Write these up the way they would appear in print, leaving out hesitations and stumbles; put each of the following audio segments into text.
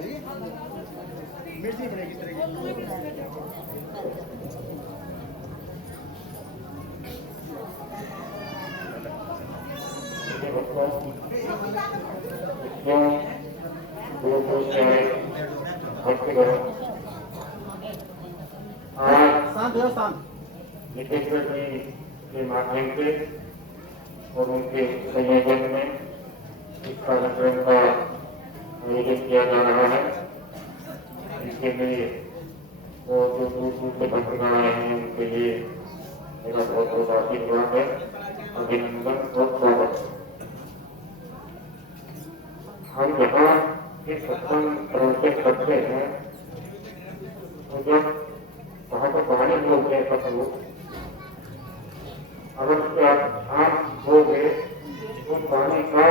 मिर्ची बनेगी इस तरह की। शांत हो शांत। विशेषकर जी के माध्यम से और उनके संयोजन में इस कार्यक्रम का आयोजन किया जा रहा है। इसके लिए वो जो दूर दूर से पत्रकार आए हैं उनके लिए मेरा बहुत बहुत आशीर्वाद है, अभिनंदन और स्वागत है। हम जहाँ इस सत्संग प्रवचन करते हैं तो जब वहाँ पर बाहरी लोग हैं सब लोग, अगर उसके आप ध्यान दोगे तो पानी का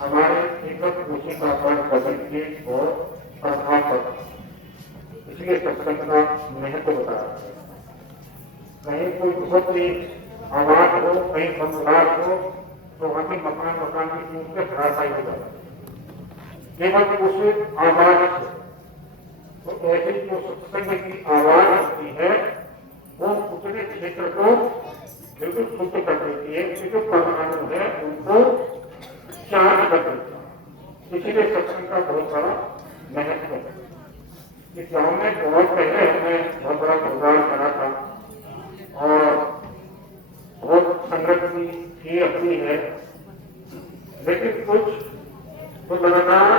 हमारे एकत्र कोशिका पर बदलने और प्रभाव पड़ता है। इसलिए सत्संग का महत्व बता रहा है। कहीं कोई बहुत ही आवाज हो, कहीं संस्कार हो तो हमें मकान की चीज से खराबाई हो जाती है केवल उस आवाज से। तो ऐसी जो सत्संग की आवाज होती है वो उतने क्षेत्र को बिल्कुल शुद्ध कर देती है, जो परमाणु है उनको चार्ज कर देता है। इसीलिए सत्संग का बहुत बड़ा महत्व है। इस गाँव में बहुत पहले हमने बहुत बड़ा प्रोग्राम करा था और बहुत संगत की अपनी है, लेकिन कुछ तो लगातार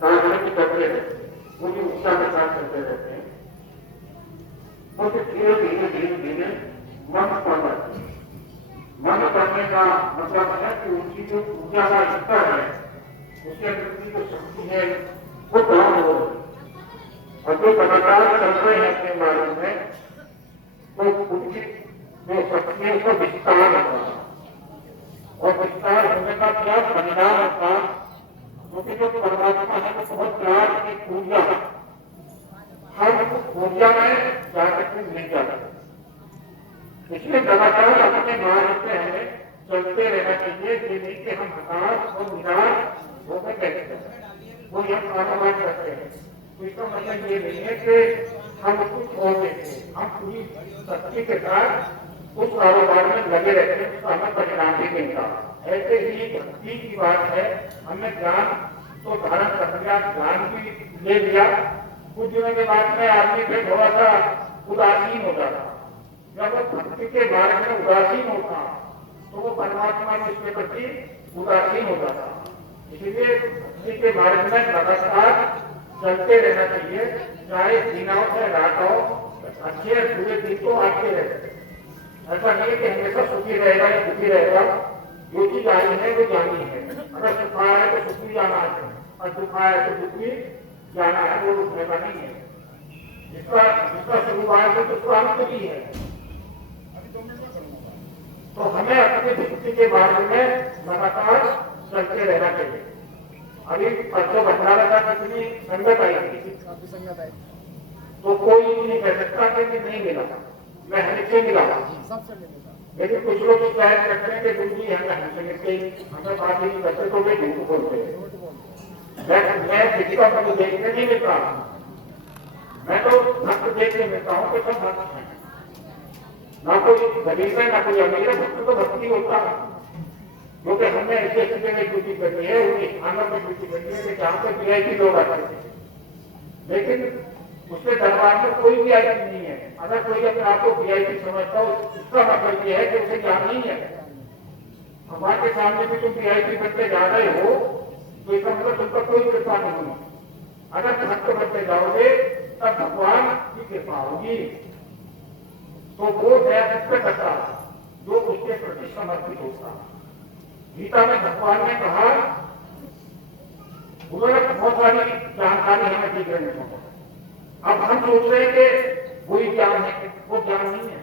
कार्यक्रम करते रहते हैं, मुझे उत्साह के साथ करते रहते हैं और धीरे धीरे धीरे धीरे मन पड़ना चाहिए। मन पड़ने का मतलब है कि उनकी जो ऊर्जा का स्तर है, उसके अंदर की जो शक्ति है वो डाउन हो रही है। और जो लगातार चल रहे हैं अपने मार्ग में तो उनकी जो शक्ति है उसका विस्तार होता है और विस्तार होने का क्या परिणाम होता है, क्योंकि जो परमात्मा है वो बहुत प्यार की ऊर्जा है, हम ऊर्जा में जाकर मिल जाते हैं। इसलिए लगातार अपने मार्ग पे हमें चलते रहना चाहिए, जिन्हीं के हम हताश और निराश होकर कहते हैं वो हम कारोबार करते हैं। तो इसका मतलब ये नहीं है कि हम कुछ और देते हैं, हम पूरी शक्ति के साथ उस कारोबार में लगे रहते हैं, उसका हमें परिणाम भी मिलता। ऐसे ही भक्ति की बात है, हमने ज्ञान तो धारण कर लिया, ज्ञान भी ले लिया, कुछ दिनों के बाद में आदमी फिर थोड़ा सा उदासीन हो जाता। जब वो भक्ति के मार्ग में उदासीन होता तो वो परमात्मा में उसके प्रति उदासीन हो जाता। इसलिए भक्ति के मार्ग में लगातार चलते रहना चाहिए, चाहे दिन हो चाहे रात हो, अच्छे बुरे दिन तो आते रहते। ऐसा नहीं कि हमेशा सुखी रहेगा या दुखी रहेगा, जो चीज आई है वो जानी है। अगर सुख आया है तो सुखी जाना है और दुख आया है तो दुखी जाना है, वो रुकने का नहीं है। जिसका शुरुआत है तो उसका अंत भी है। तो हमें अपनी भक्ति के मार्ग में लगातार चलते रहना चाहिए। अभी परसों भंडारा का कितनी संगत आई थी, तो कोई नहीं कह सकता कि नहीं मिला, मैं हमसे मिला। लेकिन कुछ लोग शिकायत करते हैं कि गुरु जी हमें हमसे मिलते हमें बात ही नहीं करते, तो वे झूठ बोलते हैं। मैं किसी का पद देखने नहीं मिलता, मैं तो भक्त देखने मिलता हूँ कि सब भक्त हैं, ना कोई गरीब है ना कोई अमीर है, भक्त तो भक्ति होता है। क्योंकि हमने ऐसी ऐसी जगह ड्यूटी करनी है, उनकी स्थानों पर ड्यूटी करनी है कि जहाँ पे वीआईपी लोग आते हैं, लेकिन उसके दरबार में कोई वीआईपी नहीं है। अगर कोई अपने आप को वीआईपी समझता हो, उसका मतलब यह है कि उसे ज्ञान नहीं है। हमारे सामने भी तुम वीआईपी बनते जा रहे हो तो इसका मतलब तुम पर कोई कृपा नहीं है। अगर भक्त बनते जाओगे तब भगवान की कृपा होगी। तो वो है उससे करता जो उसके प्रति समर्पित होता। गीता में भगवान ने कहा, उन्होंने बहुत सारी जानकारी हमें दी ग्रंथों में। अब हम सोच रहे हैं कि वही ज्ञान है, वो ज्ञान नहीं है।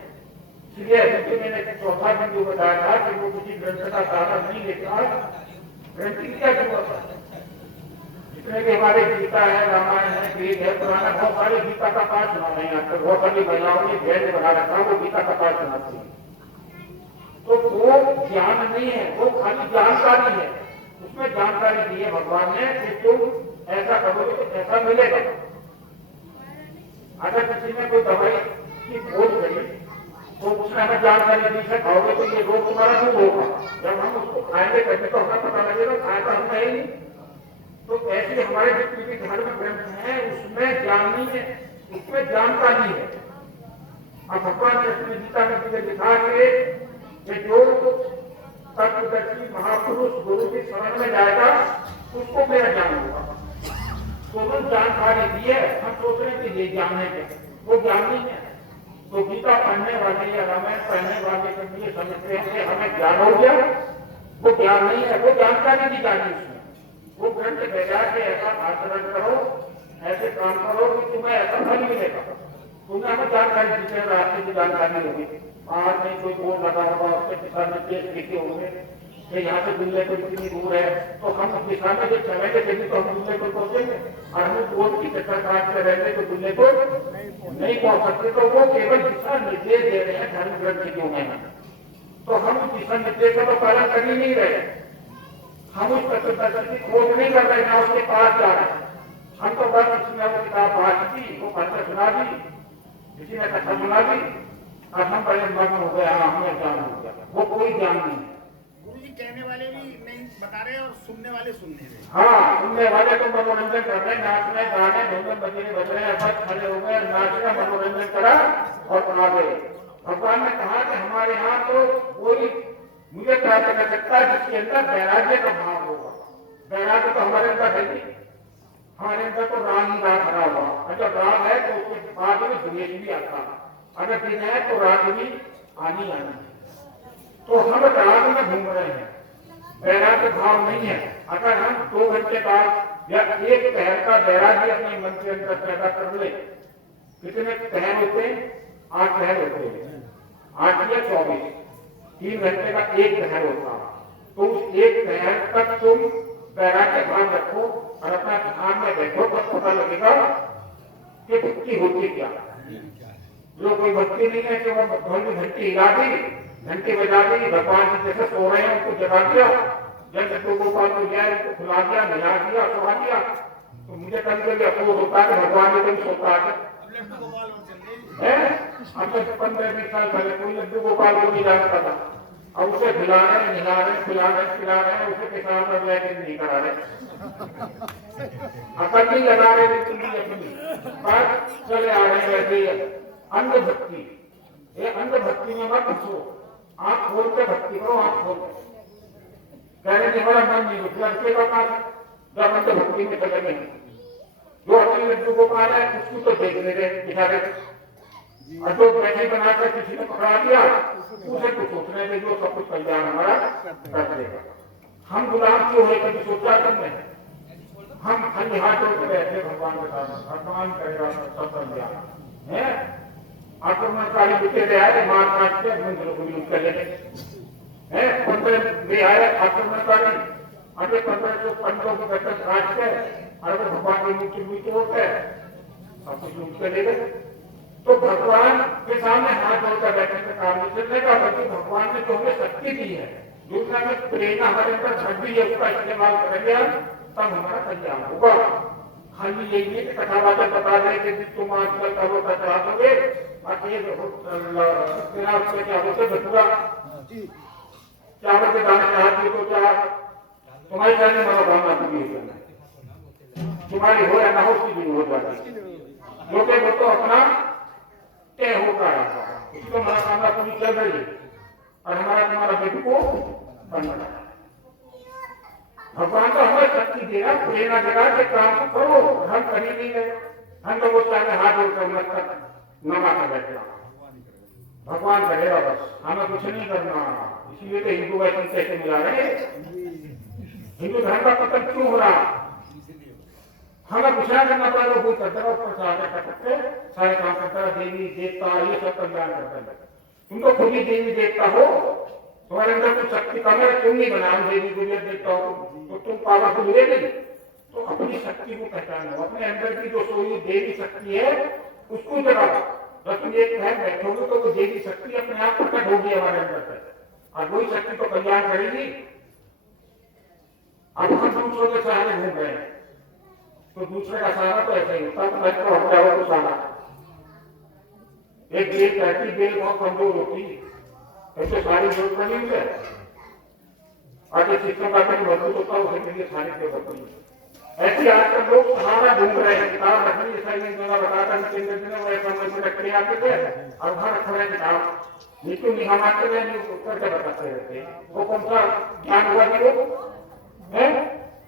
इसलिए अभी मैंने चौथा दिन जो बताया था कि वो किसी ग्रंथ का साधन नहीं लेता, ग्रंथ की क्या जरूरत है। जितने भी हमारे गीता है, रामायण है, वेद है, पुराना, बहुत सारे गीता का पाठ सुना रहे हैं। बहुत सारी महिलाओं ने जैन बना रखा, वो गीता का पाठ सुनाती है। तो वो ज्ञान नहीं है, वो खाली जानकारी है। उसमें जानकारी दी है भगवान ने कि तुम ऐसा करोगे तो ऐसा मिलेगा। अगर किसी ने कोई दवाई की खोज करी तो उसने हमें जानकारी दी है खाओगे तो ये रोग तुम्हारा दूर होगा, जब हम उसको खाएंगे तभी तो हमें पता लगेगा, खाया तो हमने ही नहीं। तो ऐसे हमारे जितने भी धार्मिक ग्रंथ हैं उसमें ज्ञानी है, उसमें जानकारी है। अब भगवान कृष्ण गीता में तुझे दिखा के जो तत्वदर्शी महापुरुष गुरु की शरण में जाएगा उसको मेरा ज्ञान होगा। तो वो जानकारी दी है, हम सोच रहे हैं कि ये ज्ञान है क्या, वो ज्ञान नहीं है। तो गीता पढ़ने वाले या रामायण पढ़ने वाले जब ये समझते हैं कि हमें ज्ञान हो गया, वो ज्ञान नहीं है, वो जानकारी दी जानी उसमें। वो ग्रंथ भेजा के ऐसा आचरण करो, ऐसे काम करो कि तुम्हें ऐसा फल मिलेगा। तुम्हें हमें जानकारी दी है, रास्ते की जानकारी होगी। आज नहीं कोई बोर्ड लगा होगा, उसके दिशा निर्देश लिखे होंगे कि यहाँ से दिल्ली को इतनी दूर है, तो हम उस दिशा में जब चलेंगे तभी तो हम दिल्ली को पहुंचेंगे। और हम बोर्ड की चक्कर काटते रहेंगे तो दिल्ली को नहीं पहुंच सकते। तो वो केवल दिशा निर्देश दे रहे हैं धर्म ग्रंथ जो है, तो हम उस दिशा निर्देश का तो पालन कर ही नहीं रहे। हम उस तत्वदर्शी की खोज नहीं कर रहे, ना उसके पास जा रहे हैं। हम तो बस उसने वो किताब पढ़ दी, वो पढ़कर सुना दी, किसी ने कथा सुना दी और हम बड़े मग्न हो गए, हमें ज्ञान हो गया। वो कोई ज्ञान नहीं है। गुरुजी कहने वाले भी नहीं बता रहे और सुनने वाले सुनने रहे। हाँ, सुनने वाले तो मनोरंजन कर रहे हैं, नाच रहे, गा रहे, ढोलक बजने बज रहे हैं, बस खड़े हो गए, नाच रहे, मनोरंजन करा और आ गए। भगवान ने कहा कि हमारे यहाँ तो कोई मुझे प्राप्त कर सकता है जिसके अंदर वैराग्य का भाव होगा। वैराग्य तो हमारे अंदर है नहीं, हमारे अंदर तो राग ही राग भरा हुआ। अगर राग है तो उसके बाद में द्वेष भी आता, अगर दिन है तो राग भी आनी आनी। तो हम राग में घूम रहे हैं, वैराग्य भाव नहीं है। अगर हम 2 घंटे बाद या 1 पहर का वैराग्य अपने मन के अंदर पैदा कर ले, कितने पहर होते हैं? 8 पहर होते हैं, 8 या 24, 3 घंटे का 1 पहर होता। तो उस 1 पहर तक तुम वैराग्य भाव रखो और अपना ध्यान में बैठो, तब पता लगेगा कि भक्ति होती क्या। जो कोई भक्ति नहीं है कि वो घंटी हिला दी, घंटी बजा दी, भगवान जी जैसे सो रहे हैं उनको जगा दिया, जब लड्डू गोपाल को लिया उनको खिला दिया, नहा दिया, सुहा दिया। तो मुझे कभी कभी अफसोस होता है कि भगवान जी कभी सोता है। अब तो 15-20 साल पहले कोई लड्डू गोपाल को नहीं जानता था, अब उसे खिला रहे, नहा रहे, खिला रहे, खिला रहे, उसे किसान पर लेकिन नहीं करा रहे, अकल नहीं लगा रहे, बिल्कुल अपनी बस चले आ रहे हैं। अंध भक्ति, ये अंध भक्ति में मत घुसो, आंख खोल के भक्ति करो, आंख खोल के। कहने के हमारा मन नहीं उठा, लड़के का पास जब अंध भक्ति में चले गए, जो अपने लड्डू को पा रहा है उसको तो देख ले रहे बेचारे, और जो पैसे बनाकर किसी ने पकड़ा दिया उसे कुछ सोचने दे, जो सब कुछ कल्याण हमारा कर देगा। हम गुलाम क्यों है, कभी सोचा तुमने? हम खाली हाथ जोड़ के बैठे भगवान के साथ, भगवान करेगा सब कल्याण है। आक्रमणकारी लुटेरे आए, मार काट के मंदिरों को यूज कर लेते हैं। 15 में आए आक्रमणकारी, अगर 1515 को बैठक काट के अगर भगवान की मूर्ति भी तोड़ के सब कुछ यूज कर लेते। तो भगवान के सामने हाथ जोड़कर बैठने का काम नहीं चलने का, बल्कि भगवान ने जो हमें शक्ति दी है, दूसरा में प्रेरणा हमारे अंदर भर दी है, उसका इस्तेमाल करेंगे तब हमारा कल्याण होगा। खाली यही नहीं कि कथा बातें बता रहे कि तुम आजकल करो कचरा दोगे, क्या होते भटूरा चावल के दाने चाहती तो क्या तुम्हारी जाने मनोकामना पूरी हो जाना, तुम्हारी हो या ना हो उसकी भी हो जाती, जो कि वो तो अपना तय होता है, उसको मनोकामना पूरी चल रही है और हमारा तुम्हारा पेट को बन रहा है। भगवान तो हमें शक्ति देगा, प्रेरणा देगा कि काम करो, हम कहीं नहीं गए, हम लोग उस टाइम हाथ जोड़कर मत नमा कर बैठे, भगवान करेगा बस, हमें कुछ नहीं करना। इसलिए तो हिंदू वैसे कैसे मिला रहे, हिंदू धर्म का पतन क्यों हो रहा? हमें कुछ ना करना पड़ेगा, कोई करता है ऊपर से कर सकते सारे काम करता है, देवी देवता ये सब कल्याण करता है। तुम तो खुद ही देवी देवता हो, तुम्हारे अंदर कुछ शक्ति कम है, तुम नहीं बनाओ देवी दुनिया देवता हो तो तुम पावरफुल हुए नहीं। तो अपनी शक्ति को पहचानो, अपने अंदर की जो सोई देवी शक्ति है उसको जगाओ। बस तुम एक पहर बैठोगे तो वो देवी शक्ति अपने आप प्रकट होगी हमारे अंदर से, और वही शक्ति तो कल्याण करेगी। अब हम दूसरों के सहारे घूम रहे हैं, तो दूसरे का सारा तो ऐसा ही होता है, मैं तो हट जाओ तो सारा। एक बेल कहती, बेल बहुत कमजोर होती है, ऐसे सारी जरूरत नहीं है। आगे सिस्टम का कहीं मजबूत होता है, उसे के लिए सारी जरूरत नहीं है। ऐसे आजकल लोग सहारा ढूंढ रहे हैं, किताब रखनी ऐसा ही नहीं बताता केंद्र में वो ऐसा मजबूत रखते आते थे और वहां रख रहे किताब नीति निगम आते रहे, नहीं उत्तर के बताते रहते। वो कौन सा ज्ञान हुआ कि वो है,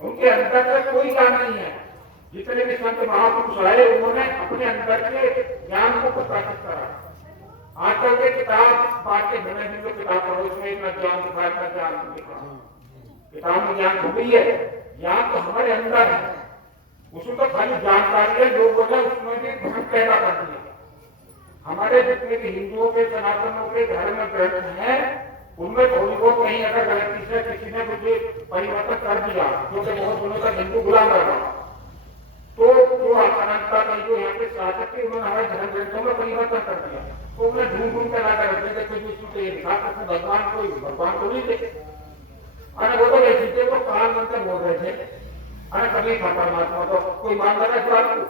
उनके अंदर से कोई ज्ञान नहीं है। जितने भी संत महापुरुष आए उन्होंने अपने अंदर के ज्ञान को प्रकाशित करा। आजकल के किताब बात के बने दिन को किताब पढ़ो, उसमें इतना ज्ञान दिखा, इतना ज्ञान दिखा। किताब में ज्ञान हो गई है, ज्ञान तो हमारे अंदर है, उसमें तो खाली जानकारी है, लोगों ने उसमें भी भ्रम पैदा कर दिया। हमारे जितने भी हिंदुओं के सनातनों के धर्म ग्रंथ हैं उनमें थोड़ी बहुत कहीं अगर गलती से किसी ने मुझे परिवर्तन कर दिया, क्योंकि बहुत दिनों तक हिंदू गुलाम रहा, तो जो अनाथता का जो यहाँ के शासक थे उन्होंने हमारे धर्म ग्रंथों में परिवर्तन कर दिया। तो उन्हें ढूंढ ढूंढ कर लाकर रखते थे कि ये लिखा था भगवान को नहीं थे। अरे वो तो सीते को काल मंत्र बोल रहे थे। अरे कभी था परमात्मा, तो कोई मान लगा इस बात को?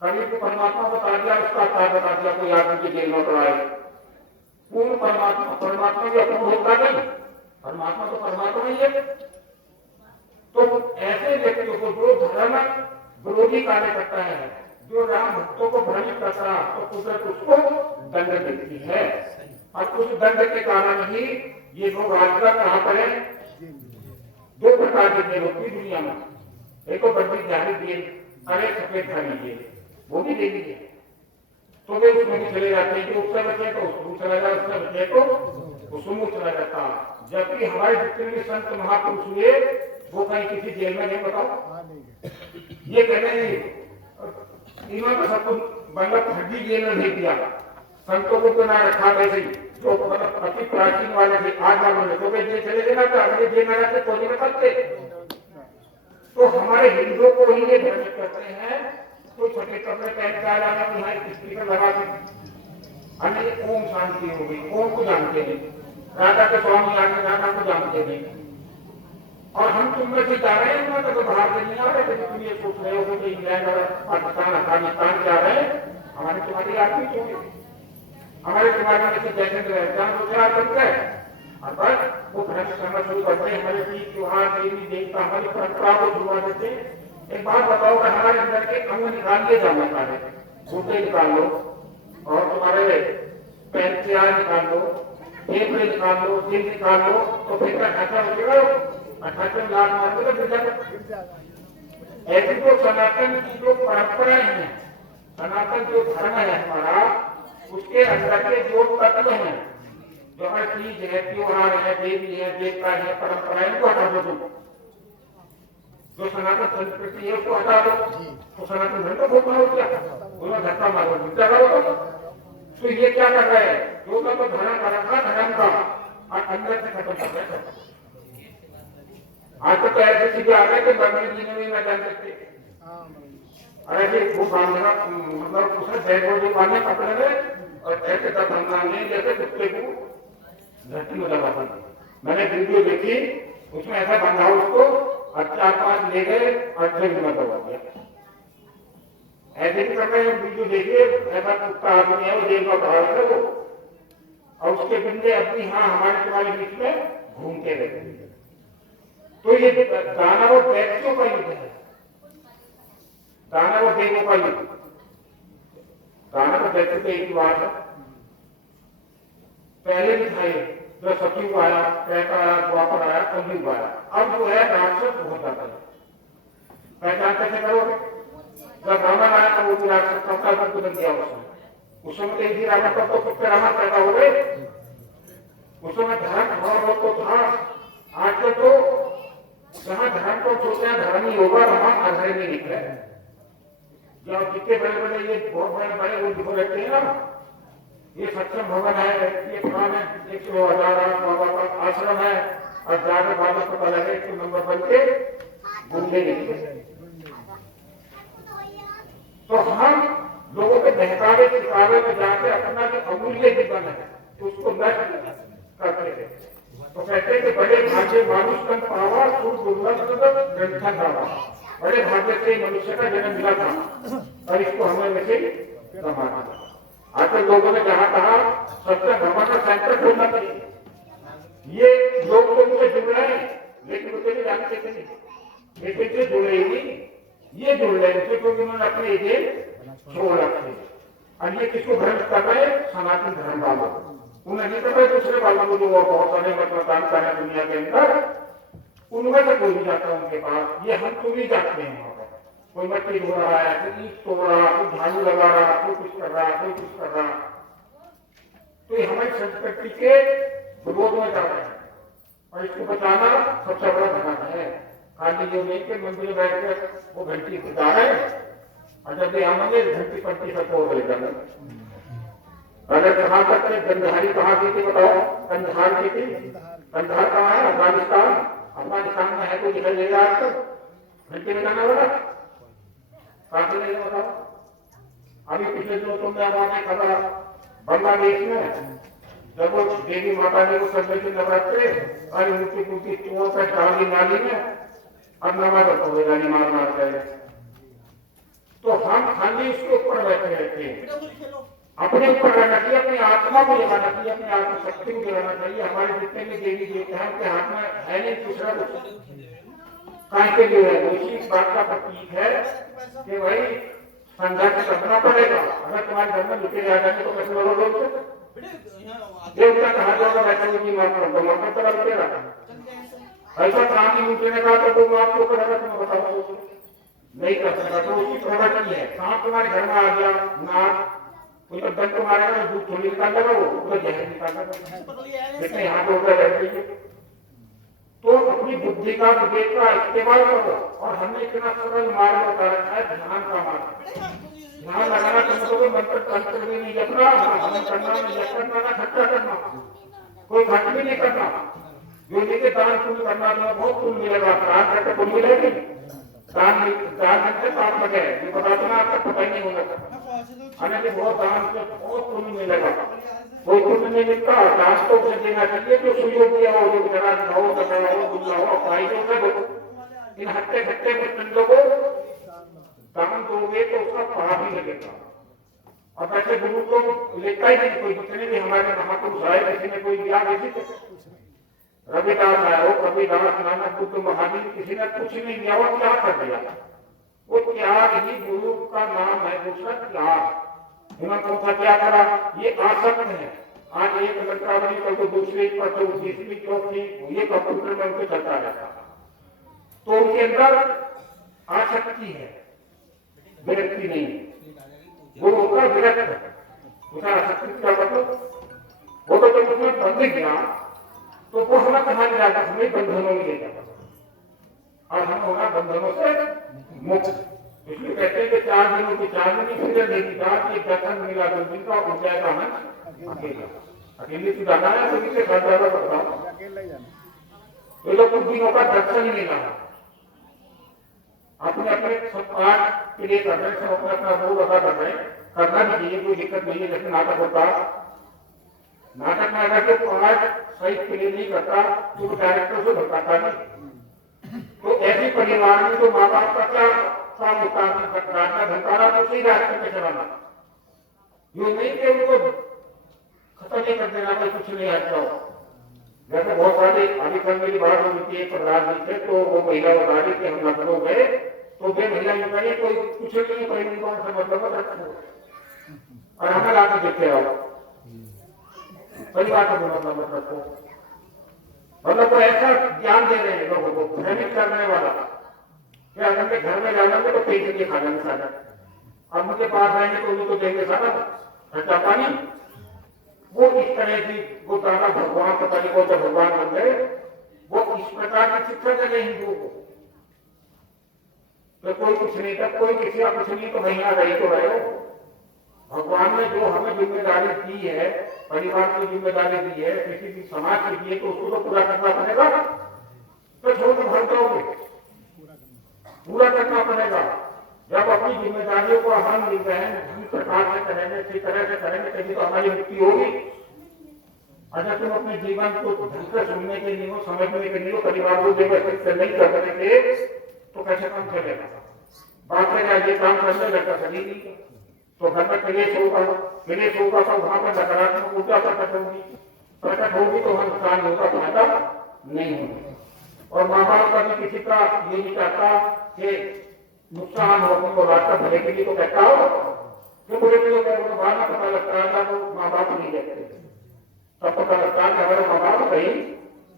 कभी को परमात्मा बता दिया, उसका क्या बता दिया, कोई आदमी की जेल में पड़ाए। पूर्ण परमात्मा भी अपूर्ण होता नहीं, परमात्मा तो परमात्मा ही है। तो ऐसे व्यक्तियों को जो धर्म विरोधी कार्य करता है, जो राम भक्तों को भ्रमित करता है, तो कुदरत उसको दंड देती है। और उस दंड के कारण ही ये लोग आजकल कहां पर है? दो प्रकार की जेल होती दुनिया में, एक तो बड़ी जारी जेल, अरे सफेद खाली जेल, वो भी दे दी है। तो वे उसमें भी चले जाते हैं, जो उससे बचे तो उसमें चला जाता, उससे बचे तो उसमें चला जाता। जबकि हमारे जितने भी संत महापुरुष हुए वो कहीं किसी जेल में नहीं, बताओ। ये कहने इन्होंने सबको मतलब फर्जी जेल में भेज दिया, संतों को ना रखा वैसे ही जो मतलब अति प्राचीन वाले थे, आज वाले तो वे जेल चले गए ना, तो अगले जेल में जाते कोई नहीं करते। तो हमारे हिंदुओं को ही ये भ्रमित करते हैं, तो छोटे कपड़े पहन के आ जाना कि हाँ स्पीकर लगा के अन्य ओम शांति हो गई, ओम को जानते नहीं, राधा के स्वामी आगे राधा को जानते नहीं। और हम तुम में से जा रहे हैं ना, तो बाहर से नहीं आ रहे, लेकिन तुम ये सोच रहे हो कि इंग्लैंड और पाकिस्तान अफगानिस्तान जा रहे हैं, हमारे तुम्हारी आदमी क्यों, हमारे तुम्हारे में से जैसे रहते सोचा करते हैं और बस वो भ्रष्ट करना शुरू करते हैं। हमारे तीज त्योहार देवी देवता हमारी परंपरा को छुआ देते। एक बात बताओ कि हमारे अंदर के अंग निकाल लिए जाना सारे, गुर्दे निकाल लो और तुम्हारे पैर से आग निकाल लो, फेफड़े निकाल लो, दिल निकाल लो, तो फिर का ढांचा हो जाएगा, 18 लाख मार के गिर जाएगा। ऐसी तो सनातन की जो परंपराएं हैं, सनातन जो धर्म है हमारा, उसके अंदर के जो तत्व हैं, जो हर चीज है, त्योहार है, देवी है, देवता है, परंपराएं को हटा दो तुम। जो सनातन संस्कृति है उसको हटा दो, तो सनातन धर्म को भोगना हो क्या? बोला धक्का मारो मिलता करो। तो ये क्या कर रहे हैं? जो तो धर्म का रखा धर्म का और अंदर से खत्म कर रहे हैं। आज तो ऐसे चीजें आ गए कि बंगले जी में भी न जान सकते। अरे वो बांधना मतलब उसने बैग जो बांधे कपड़े में और ऐसे तक बंधना नहीं, जैसे कुत्ते को धरती में दबा था। मैंने वीडियो देखी, उसमें ऐसा बांधा उसको और 4-5 ले गए और ट्रेन में दबा दिया। ऐसे भी कर रहे हैं, वीडियो देखिए, ऐसा कुत्ता आदमी है वो जेल में पड़ा है वो, और उसके बिंदे अपनी हाँ हमारे तुम्हारे बीच में घूमते रहते हैं। तो ये दानव और दैत्यों का युद्ध है, दानव और देवों का युद्ध। दानव और दैत्यों की एक बात है, पहले भी था जो सतयुग आया, त्रेता आया, द्वापर आया, कलयुग आया। अब जो है राक्षस बहुत ज्यादा है। पहचान कैसे करोगे? जब रावण आया तो वो भी राक्षस का रूप बदल दिया उसने। उस समय एक ही रावण तब तो कितने रावण पैदा हो गए। उस समय धर्म बहुत तो था, आजकल तो जहां धर्म को सोचते हैं धर्म ही होगा, वहां अधर्मी निकले। जब जितने बड़े बड़े ये बहुत बड़े बड़े वो दिखो रहते हैं ना, ये सत्संग भवन है, ये पुराने 100,000 आश्रम है, और जाने वालों को पता लगे कि नंबर बन के गुंडे निकले। तो हम लोगों के बहकावे सिखावे में जाकर अपना जो अमूल्य जीवन है उसको नष्ट करते हैं। तो कहते हैं कि बड़े भाग्य मानुष तन पावा सुर दुर्लभ ग्रंथा गावा। बड़े भाग्य से मनुष्य का जन्म मिला था और इसको हमें वैसे गंवा दिया। आजकल लोगों ने कहा सत्य भगवान का सेंटर खोलना चाहिए। ये लोग तो उनसे जुड़ रहे हैं लेकिन उसे भी जानते नहीं, लेकिन से जुड़े ही नहीं, ये जुड़ रहे हैं क्योंकि उन्होंने अपने एजेंट छोड़ रखे और ये किसको भ्रष्ट कर रहे हैं? सनातन धर्म वालों। उन्हें नहीं कर रहे दूसरे वालों को जो बहुत सारे मतदान कर रहे हैं दुनिया के अंदर, उनमें से कोई भी जाता है उनके पास। ये हम तुम ही जाते हैं वहां पर, कोई मट्टी धो रहा है, कोई ईट तोड़ रहा, कोई झाड़ू लगा रहा, कोई कुछ कर रहा, कोई कुछ कर रहा। तो ये हमारी संस्कृति के विरोध में जा रहे हैं और इसको बचाना सबसे बड़ा धर्म है। खाली जो नहीं के मंदिर में बैठकर वो घंटी बजा रहे हैं और जब भी आएंगे घंटी पट्टी सबको ले जाना। अगर कहा सकते गंधारी कहाँ की थी बताओ? कंधार की थी। कंधार कहाँ है? अफगानिस्तान। अफगानिस्तान में है कोई दिखाई दे रहा है? घंटी बजाना वाला कहाँ से नहीं बताओ? अभी पिछले दिनों तुमने हमारे खबर बांग्लादेश में जब वो देवी माता जी को सब के नवरात्रे और उनकी उनकी चोर का डाली नाली में अब नमाज हो जानी मार मार गए। तो हम खाली इसके ऊपर बैठे रहते हैं। अपने ऊपर रहना चाहिए, अपनी आत्मा को जगाना चाहिए, अपनी आत्मशक्ति को जगाना चाहिए। हमारे जितने भी देवी देवता है उनके हाथ में है नहीं दूसरा कुछ कहीं के लिए है। वो इसी बात का प्रतीक है कि भाई संघर्ष करना पड़ेगा। अगर तुम्हारे घर में लुटे जा जाएंगे तो कैसे लड़ोगे? देवता कहा जाएगा वैसे उनकी माफ कर दो, माफ करता लुटेगा। ऐसा काम ही लुटेने का तो वो माफ क्यों करेगा? तुम्हें बताओ नहीं कर सकता। तो उसकी प्रवृत्ति है। सांप तुम्हारे घर में आ गया, नाक कोई तो दंड मारेगा तो दूध थोड़ी निकाल देगा, वो तो जहर निकाल देगा। लेकिन यहाँ तो होता है तो अपनी बुद्धि का विवेक का इस्तेमाल करो। और हमने इतना सरल मार्ग बता रखा है ध्यान का मार्ग। ध्यान लगाना तुमको कोई मंत्र तंत्र भी नहीं जपना, हवन करना नहीं जपना, ना खर्चा करना, कोई खर्च भी नहीं करना। जो लेके दान पुण्य करना बहुत पुण्य मिलेगा। दान करके पुण्य मिलेगी, दान करके पाप लगे ये बता देना, आपका पता ही नहीं होगा। अने बहुत दान से बहुत पुण्य मिलेगा। कोई पुण्य नहीं मिलता, दान तो उसे देना चाहिए जो सुयोग दिया हो, जो बेचारा हो दबा हो दुबला हो अपाई जो सब हो। इन हट्टे घट्टे में चंदों को दान दोगे तो उसका पाप ही लगेगा। और वैसे गुरु को लेता ही नहीं कोई। जितने भी हमारे महापुरुष आए किसी ने कोई दिया किसी को रविदास आया हो, कबीरदास, नानक, बुद्ध, महावीर, किसी ने कुछ नहीं दिया, वो क्या कर दिया? वो त्याग ही गुरु का नाम है। दूसरा त्याग। उन्होंने कौन क्या करा? ये आसक्त है। आज एक लड़का बनी कल तो दूसरी पर तो तीसरी चौथी ये कंप्यूटर में उनको चलता रहता। तो उनके अंदर आसक्ति है, विरक्ति नहीं है। गुरु होता विरक्त, उसका आसक्ति क्या मतलब? वो तो जब उसमें बंध गया तो वो हमें कहा जाएगा, हमें बंधनों में ले जाएगा और हम होना बंधनों से मुक्त। इसलिए कहते हैं कि 4 दिनों की चांदनी फिर देगी रात, एक दर्शन मिला 2 दिन का हो जाएगा हम अकेला। अकेले तू जाना है तो किसे घर जाना पड़ता है? तो जो कुछ दिनों का दर्शन ही मिला अपने अपने सब पाठ के लिए कर रहे, सब अपना अपना रोल अदा कर रहे, करना भी चाहिए, कोई दिक्कत नहीं है। जैसे नाटक होता, नाटक में अगर जो पाठ सही के लिए नहीं करता तो वो डायरेक्टर से भटकाता नहीं। तो ऐसे परिवार में तो माँ बाप का क्या काम होता है? रास्ता धनकारा तो सही रास्ते पे चलाना, ये नहीं कि उनको खत्म नहीं कर देना कि कुछ नहीं आता हो। जैसे बहुत सारे अभी कल मेरी बात होती है प्रधानमंत्री से, तो वो महिला बता रही कि हम लखनऊ गए तो वे महिला बताइए कोई कुछ नहीं कहीं कौन सा मतलब रखो और हमें लाके देखे आओ परिवार का मतलब रखो। मतलब तो ऐसा ज्ञान दे रहे हैं लोगों को, भ्रमित करने वाला कि अगर मैं घर में जाना तो पेट के खाना नहीं खाना, अब मुझे पास आएंगे तो उनको देंगे सारा खर्चा पानी। वो इस तरह की वो दादा भगवान पता नहीं कौन सा भगवान बन गए, वो इस प्रकार की शिक्षा दे रहे हिंदुओं को। तो कोई कुछ नहीं था, कोई किसी का कुछ नहीं तो नहीं आ रही तो रहे हो। भगवान ने जो हमें जिम्मेदारी दी है, परिवार की जिम्मेदारी दी है, किसी भी समाज की दी है, तो उसको तो पूरा करना पड़ेगा। तो छोड़ भर दोगे, पूरा करना पड़ेगा। जब अपनी जिम्मेदारियों को हम निभाएं, जिस प्रकार से करेंगे, किस तरह से करेंगे, तभी तो हमारी मुक्ति होगी। अगर तुम अपने जीवन को ढंग से सुनने के लिए हो, समझने के लिए हो, परिवार को व्यवस्थित से नहीं कर सकेंगे तो कैसे काम चलेगा? बात करेगा ये काम करने लगता सही नहीं, तो घर में क्लेश होगा तो वहां पर नकारात्मक ऊर्जा प्रकट होगी तो वहां नुकसान होगा, फायदा नहीं होगा। और माँ बाप का भी किसी का ये नहीं चाहता कि नुकसान हो, तो रास्ता भले के लिए तो कहता हो, जो बुरे के लोग बाद में पता लगता है तो माँ बाप नहीं कहते, तब पता लगता है कि हमारे माँ बाप सही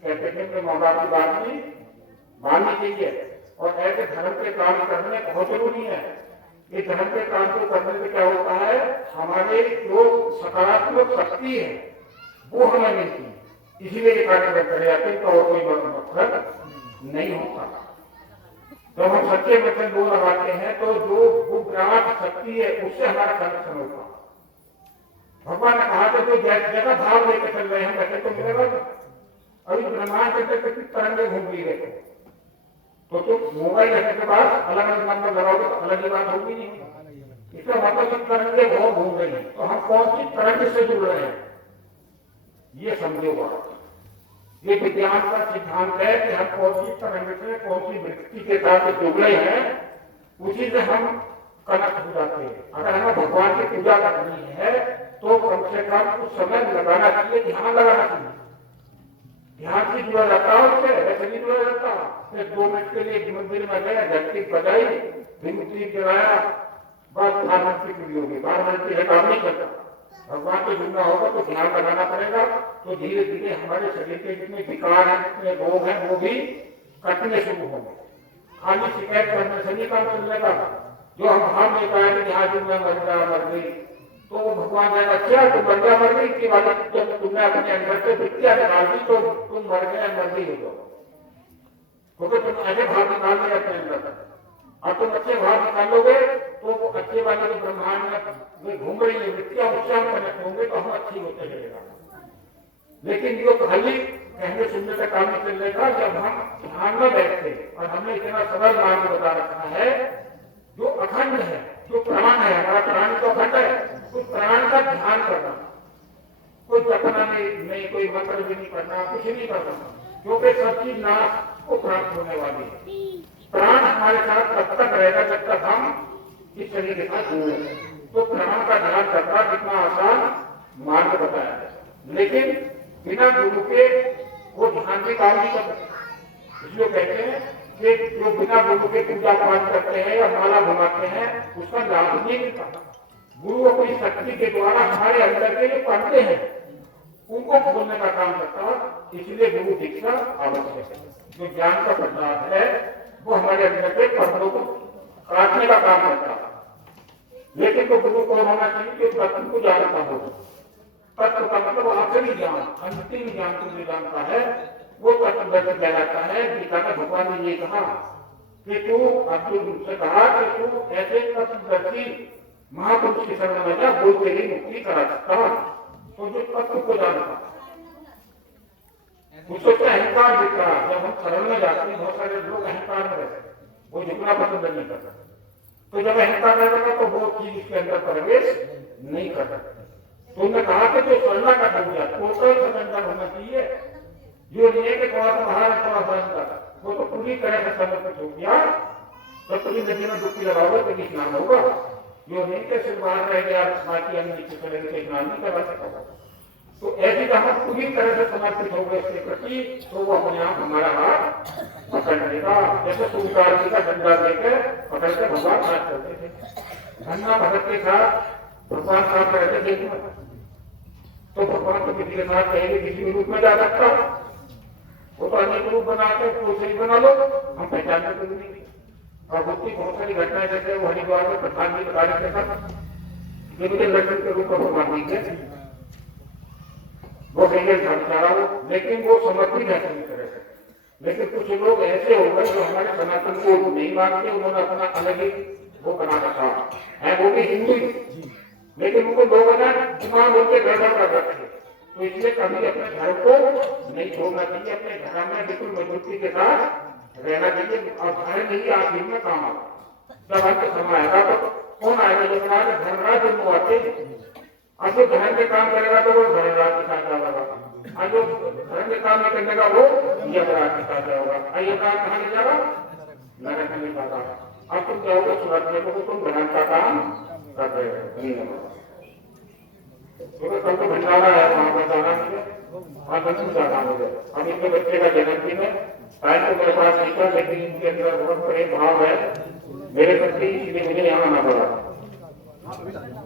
कहते थे कि माँ बाप की बात भी माननी चाहिए। और ऐसे धर्म के काम करने बहुत जरूरी है। ये धर्म के काम को करने से क्या होता है, हमारे जो सकारात्मक शक्ति है वो हमें मिलती है, इसीलिए ये कार्य करे जाते हैं, तो और कोई मकसद नहीं होता। जब हम सच्चे वचन बोल लगाते हैं तो जो वो विराट शक्ति है उससे हमारा संरक्षण होता है। भगवान ने कहा था जो जगह भाव लेकर चल रहे हैं वैसे तो मिलेगा नहीं। अभी ब्रह्मांड के अंदर कितनी तरंगे घूम रही है, तो तुम मोबाइल रखने के बाद अलग अलग नंबर लगाओगे तो अलग ही बात होगी नहीं। इसका मतलब तरंगे बहुत घूम रही है, तो हम कौन सी तरंग से जुड़ रहे हैं ये समझो बात। ये विज्ञान का सिद्धांत है कि हम कौन सी तरंग से कौन सी वृत्ति के साथ जुड़ रहे हैं, उसी से हम कनेक्ट हो जाते हैं। अगर हमें भगवान की पूजा करनी है तो कम से कम कुछ समय लगाना चाहिए, ध्यान लगाना चाहिए। ध्यान से जुड़ा जाता है उससे, वैसे नहीं जुड़ा जाता। 2 मिनट के लिए मंदिर में गए, घंटी बजाई, विमुक्ति गिराया, बस 12 मिनट की पूरी होगी, 12 मिनट के काम नहीं करता। भगवान को जुड़ना होगा तो ध्यान लगाना पड़ेगा, तो धीरे धीरे हमारे शरीर के जितने विकार हैं, जितने रोग हैं, वो भी कटने शुरू होंगे। खाली शिकायत करने से नहीं काम चलेगा। जो हम भाव लेता है कि आज मैं मर गया मर गई, तो वो भगवान ने अच्छा तो मर गया मर गई की बात, जब तुमने अपने अंदर से वृत्तियां निकाल दी तो तुम मर गए मर गई हो जाओ, क्योंकि तुम ऐसे भाव निकाल रहे अपने अंदर। और तुम अच्छे भाव निकालोगे तो वो अच्छे वाले जो ब्रह्मांड में घूम रही है वृत्तियां उससे हम कनेक्ट होंगे तो हम अच्छी होते चलेगा। लेकिन जो खाली कहने सुनने का काम नहीं चलेगा, जब हम ध्यान में बैठते, और हमने इतना सरल मार्ग बता रखा है जो अखंड है, जो प्राण है, हमारा प्राण तो अखंड है, उस प्राण का ध्यान करना, कोई जपना नहीं, कोई मंत्र भी नहीं करना, कुछ नहीं करना, क्योंकि सब चीज नाश को प्राप्त होने वाली है। प्राण हमारे साथ तब तक रहेगा जब तक हम इस शरीर के साथ जुड़े। तो प्राण का ध्यान करना कितना आसान मार्ग बताया है, लेकिन बिना गुरु के वो ध्यान के काम नहीं कर सकते। इसलिए कहते हैं कि जो बिना गुरु के पूजा पाठ करते हैं या माला घुमाते हैं उसका लाभ नहीं मिलता। गुरु अपनी शक्ति के द्वारा हमारे अंदर के जो पर्दे हैं उनको खोलने का काम करता है, इसलिए गुरु दीक्षा आवश्यक है। जो ज्ञान का प्रसाद है वो हमारे अंदर के पर्दों को काटने का काम करता है। लेकिन तो गुरु को होना चाहिए कि तत्व को जानता हो। तत्व का मतलब आखिरी ज्ञान, अंतिम ज्ञान को जो जानता है वो तत्वदर्शी कहलाता है। गीता में भगवान ने ये कहा कि तू अर्जुन से कहा कि तू ऐसे तत्वदर्शी महापुरुष की शरण में जा, बोल तेरी मुक्ति करा सकता। तो जो तत्व को जानता उसको अहंकार दिखता। जब हम शरण में जाते हैं बहुत सारे लोग अहंकार में रहते हैं, वो झुकना पसंद नहीं करता। तो जब अहंकार रहेगा तो वो चीज उसके अंदर प्रवेश नहीं कर सकते। तो उन्होंने कहा कि जो शरणा का पूजा टोटल सरेंडर होना चाहिए, जो नहीं है कि थोड़ा सा बाहर थोड़ा सा अंदर, वो तो पूरी तरह से समर्पित हो गया। जब पूरी नदी में डुबकी लगाओगे तो स्नान होगा। जो नहीं कि सिर्फ बाहर रह गया बाकी हम नीचे चले गए स्नान नहीं करवा सकता। तो ऐसी जहां पूरी तरह से समर्पित हो गए इसके प्रति तो वो अपने आप हमारा हाथ पकड़ लेगा। जैसे तुलकार जी का डंडा लेकर पकड़ के भगवान साथ करते थे। धन्ना भगत के साथ भगवान साथ रहते थे, तो भगवान तो किसी के साथ कहेंगे किसी भी रूप में जा सकता, वो तो अनेक रूप बनाते कोई सही बना लो, हम पहचानते तो नहीं। और होती बहुत सारी घटनाएं जैसे वो हरिद्वार में प्रधान जी बता रहे थे मुझे लक्ष्मण के रूप में भगवान दीजिए, वो कहेंगे धर्मशाला हो, लेकिन वो समर्पित है पूरी तरह से। लेकिन कुछ लोग ऐसे हो गए जो हमारे सनातन को नहीं मानते, उन्होंने अपना अलग ही वो बना रखा है, वो भी हिंदू ही, लेकिन उनको लोगों ने दिमाग उनके गड़बड़ कर रखे। तो इसलिए कभी अपने धर्म को नहीं छोड़ना चाहिए, अपने धर्म में बिल्कुल मजबूती के साथ रहना चाहिए। और धर्म नहीं आखिर में काम आता, जब अंत समय आएगा तो कौन आएगा? जो धर्मराज जन्म आते अब जो धर्म के काम करेगा तो वो धर्मराज के साथ जाएगा, और जो धर्म के काम नहीं करने का वो यमराज के साथ होगा। और ये काम कहाँ ले जाएगा? नरक में जाएगा। अब तुम जाओगे स्वर्ग में, तो तुम धर्म का काम कर रहे हो नहीं होगा। कल तो भंडारा है, वहां पर जाना मुझे, वहां पर जाना मुझे। अब इनके बच्चे का जन्मदिन है, टाइम तो मेरे पास नहीं था, लेकिन इनके अंदर बहुत प्रेम भाव है मेरे प्रति, इसलिए मुझे यहाँ आना पड़ा।